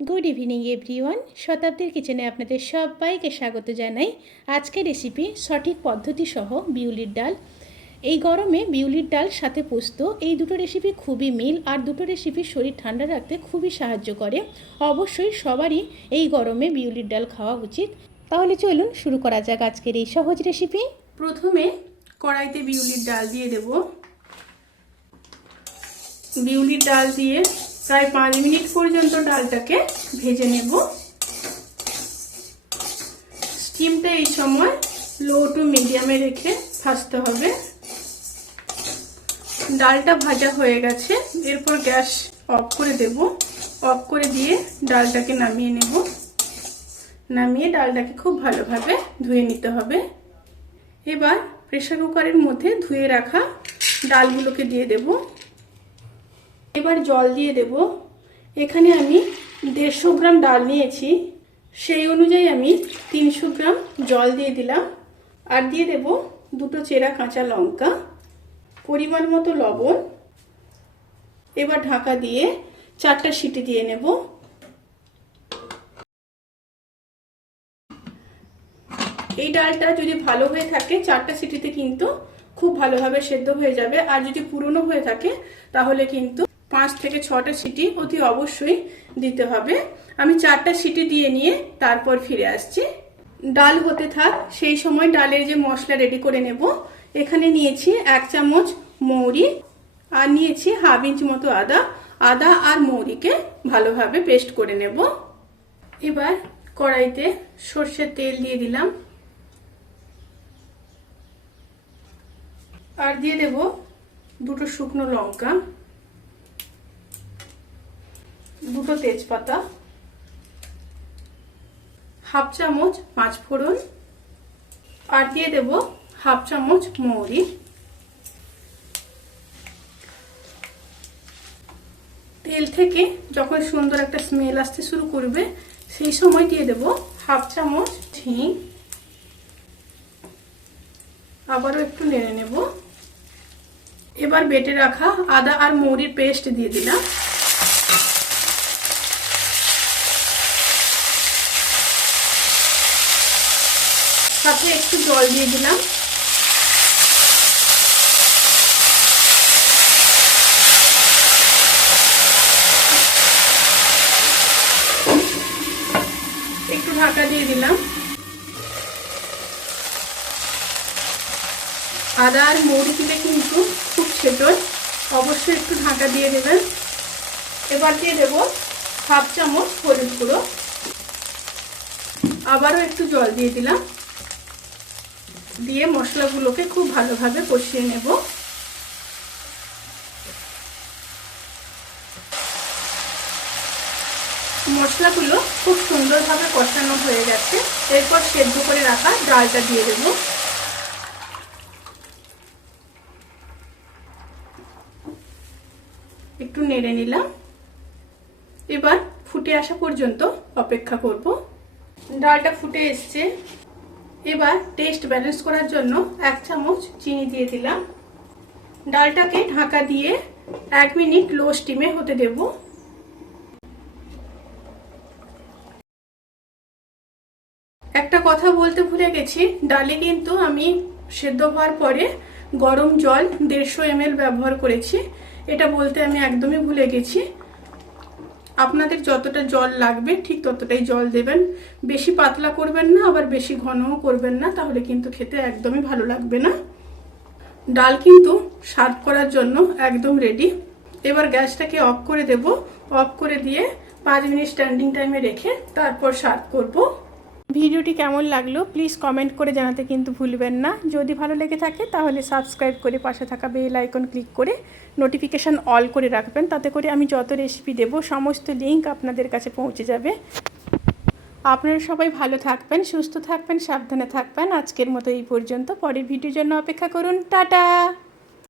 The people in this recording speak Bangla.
Good evening everyone. শতাব্দীর কিচেনে আপনাদের সবাইকে স্বাগত জানাই। আজকের রেসিপি সঠিক পদ্ধতি সহ বিউলির ডাল। এই গরমে বিউলির ডাল সাথে পোস্ত, এই দুটো রেসিপি খুবই মিল, আর দুটো রেসিপি শরীর ঠান্ডা রাখতে খুবই সাহায্য করে। অবশ্যই সবারই এই গরমে বিউলির ডাল খাওয়া উচিত। তাহলে চলুন শুরু করা যাক আজকের এই সহজ রেসিপি। প্রথমে কড়াইতে বিউলির ডাল দিয়ে দেব। বিউলির ডাল দিয়ে প্রায় 5 মিনিট পর্যন্ত ডালটাকে ভেজে নেব। স্টিমটা এই সময় লো টু মিডিয়ামে রেখে ভাজতে হবে। ডালটা ভাজা হয়ে গেছে, এরপর গ্যাস অফ করে দেব। অফ করে দিয়ে ডালটাকে নামিয়ে নেব। নামিয়ে ডালটাকে খুব ভালোভাবে ধুয়ে নিতে হবে। এবার প্রেসার কুকারের মধ্যে ধুয়ে রাখা ডালগুলোকে দিয়ে দেব। এবার জল দিয়ে দেব। এখানে আমি 150 গ্রাম ডাল নিয়েছি, সেই অনুযায়ী আমি 300 গ্রাম জল দিয়ে দিলাম। আর দিয়ে দেব 2টো চেরা কাঁচা লঙ্কা, পরিমাণ মতো লবণ। এবার ঢাকা দিয়ে 4টা সিটি দিয়ে নেব। এই ডালটা যদি ভালো হয়ে থাকে 4টা সিটিতে কিন্তু খুব ভালোভাবে সেদ্ধ হয়ে যাবে, আর যদি পুরনো হয়ে থাকে তাহলে কিন্তু 5 থেকে 6টা সিটি অতি অবশ্যই দিতে হবে। আমি 4টা সিটি দিয়ে নিয়ে তারপর ফিরে আসছি। ডাল হতে থাক, সেই সময় ডালের যে মশলা রেডি করে নেব। এখানে নিয়েছি 1 চামচ মৌরি, আর নিয়েছি হাফ ইঞ্চি মতো আদা। আদা আর মৌরিকে ভালোভাবে পেস্ট করে নেব। এবার কড়াইতে সর্ষের তেল দিয়ে দিলাম, আর দিয়ে দেব 2টো শুকনো লঙ্কা, 2টো তেজপাতা, হাফ চামচ 5 ফোড়ন, আর দিয়ে দেব হাফ চামচ মৌরি। তেল থেকে যখন সুন্দর একটা স্মেল আসতে শুরু করবে সেই সময় দিয়ে দেব হাফ চামচ হিং। আবারও একটু নেড়ে নেব। এবার বেটে রাখা আদা আর মৌরির পেস্ট দিয়ে দিলাম। সাথে একটু জল দিয়ে দিলাম। একটু ঢাকা দিয়ে দিলাম। আদা আর মৌরি দিলে কিন্তু খুব ছেটোয়, অবশ্যই একটু ঢাকা দিয়ে দেবেন। এবার দিয়ে দেব হাফ চামচ হলুদ গুঁড়ো। আবারও একটু জল দিয়ে দিলাম। দিয়ে মশলাগুলোকে খুব ভালোভাবে কষিয়ে নেব। মশলাগুলো খুব সুন্দরভাবে কষানো হয়ে গেছে। এরপর সেদ্ধ করে রাখা ডালটা দিয়ে দেব। একটু নেড়ে নিলাম। এবার ফুটে আসা পর্যন্ত অপেক্ষা করব। ডালটা ফুটে এসছে। এবার টেস্ট ব্যালেন্স করার জন্য 1 চামচ চিনি দিয়ে দিলাম। ডালটাকে ঢাকা দিয়ে 1 মিনিট লো স্টিমে হতে দেব। একটা কথা বলতে ভুলে গেছি, ডালে কিন্তু আমি সেদ্ধ হওয়ার পরে গরম জল 150 ml ব্যবহার করেছি। এটা বলতে আমি একদমই ভুলে গেছি। আপনাদের যতটা জল লাগবে ঠিক ততটাই জল দেবেন। বেশি পাতলা করবেন না, আবার বেশি ঘনও করবেন না, তাহলে কিন্তু খেতে একদমই ভালো লাগবে না। ডাল কিন্তু সার্ভ করার জন্য একদম রেডি। এবার গ্যাসটাকে অফ করে দেব। অফ করে দিয়ে 5 মিনিট স্ট্যান্ডিং টাইমে রেখে তারপর সার্ভ করব। ভিডিওটি কেমন লাগলো প্লিজ কমেন্ট করে জানাতে কিন্তু ভুলবেন না। যদি ভালো লেগে থাকে তাহলে সাবস্ক্রাইব করে পাশে থাকা বেল আইকন ক্লিক করে নোটিফিকেশান অল করে রাখবেন। তাতে করে আমি যত রেসিপি দেব সমস্ত লিঙ্ক আপনাদের কাছে পৌঁছে যাবে। আপনারা সবাই ভালো থাকবেন, সুস্থ থাকবেন, সাবধানে থাকবেন। আজকের মতো এই পর্যন্ত। পরের ভিডিওর জন্য অপেক্ষা করুন। টাটা।